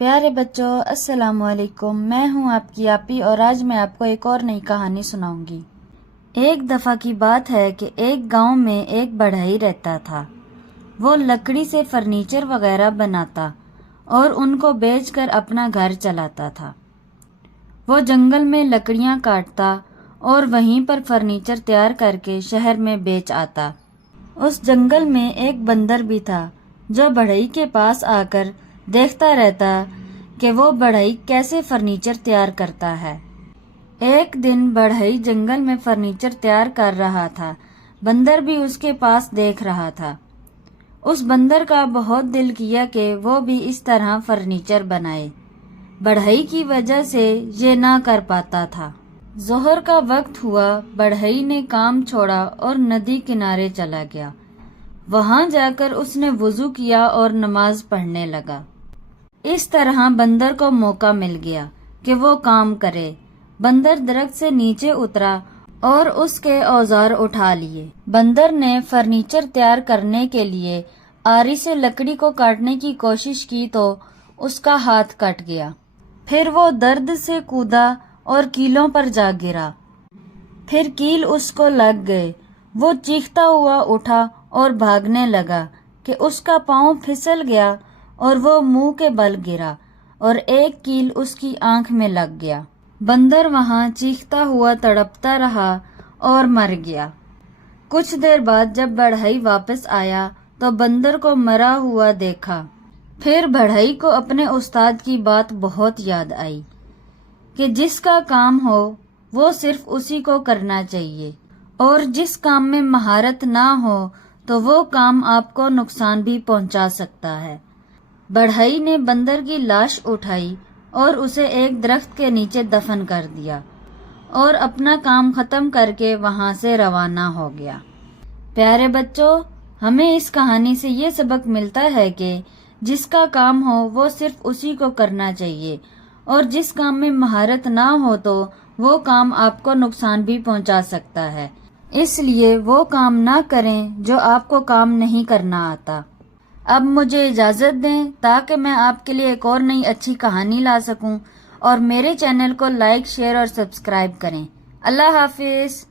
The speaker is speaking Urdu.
پیارے بچوں، السلام علیکم۔ میں ہوں آپ کی آپی اور آج میں آپ کو ایک اور نئی کہانی سناؤں گی۔ ایک دفعہ کی بات ہے کہ ایک گاؤں میں ایک بڑھئی رہتا تھا۔ وہ لکڑی سے فرنیچر وغیرہ بناتا اور ان کو بیچ کر اپنا گھر چلاتا تھا۔ وہ جنگل میں لکڑیاں کاٹتا اور وہیں پر فرنیچر تیار کر کے شہر میں بیچ آتا۔ اس جنگل میں ایک بندر بھی تھا جو بڑھئی کے پاس آ کر دیکھتا رہتا کہ وہ بڑھئی کیسے فرنیچر تیار کرتا ہے۔ ایک دن بڑھئی جنگل میں فرنیچر تیار کر رہا تھا۔ بندر بھی اس کے پاس دیکھ رہا تھا۔ اس بندر کا بہت دل کیا کہ وہ بھی اس طرح فرنیچر بنائے۔ بڑھئی کی وجہ سے یہ نہ کر پاتا تھا۔ ظہر کا وقت ہوا، بڑھئی نے کام چھوڑا اور ندی کنارے چلا گیا۔ وہاں جا کر اس نے وضو کیا اور نماز پڑھنے لگا۔ اس طرح بندر کو موقع مل گیا کہ وہ کام کرے۔ بندر درخت سے نیچے اترا اور اس کے اوزار اٹھا لیے۔ بندر نے فرنیچر تیار کرنے کے لیے آری سے لکڑی کو کاٹنے کی کوشش کی تو اس کا ہاتھ کٹ گیا۔ پھر وہ درد سے کودا اور کیلوں پر جا گرا۔ پھر کیل اس کو لگ گئے۔ وہ چیختا ہوا اٹھا اور بھاگنے لگا کہ اس کا پاؤں پھسل گیا اور وہ منہ کے بل گرا اور ایک کیل اس کی آنکھ میں لگ گیا۔ بندر وہاں چیختا ہوا تڑپتا رہا اور مر گیا۔ کچھ دیر بعد جب بڑھئی واپس آیا تو بندر کو مرا ہوا دیکھا۔ پھر بڑھئی کو اپنے استاد کی بات بہت یاد آئی کہ جس کا کام ہو وہ صرف اسی کو کرنا چاہیے، اور جس کام میں مہارت نہ ہو تو وہ کام آپ کو نقصان بھی پہنچا سکتا ہے۔ بڑھئی نے بندر کی لاش اٹھائی اور اسے ایک درخت کے نیچے دفن کر دیا اور اپنا کام ختم کر کے وہاں سے روانہ ہو گیا۔ پیارے بچوں، ہمیں اس کہانی سے یہ سبق ملتا ہے کہ جس کا کام ہو وہ صرف اسی کو کرنا چاہیے، اور جس کام میں مہارت نہ ہو تو وہ کام آپ کو نقصان بھی پہنچا سکتا ہے۔ اس لیے وہ کام نہ کریں جو آپ کو کام نہیں کرنا آتا۔ اب مجھے اجازت دیں تاکہ میں آپ کے لیے ایک اور نئی اچھی کہانی لا سکوں، اور میرے چینل کو لائک، شیئر اور سبسکرائب کریں۔ اللہ حافظ۔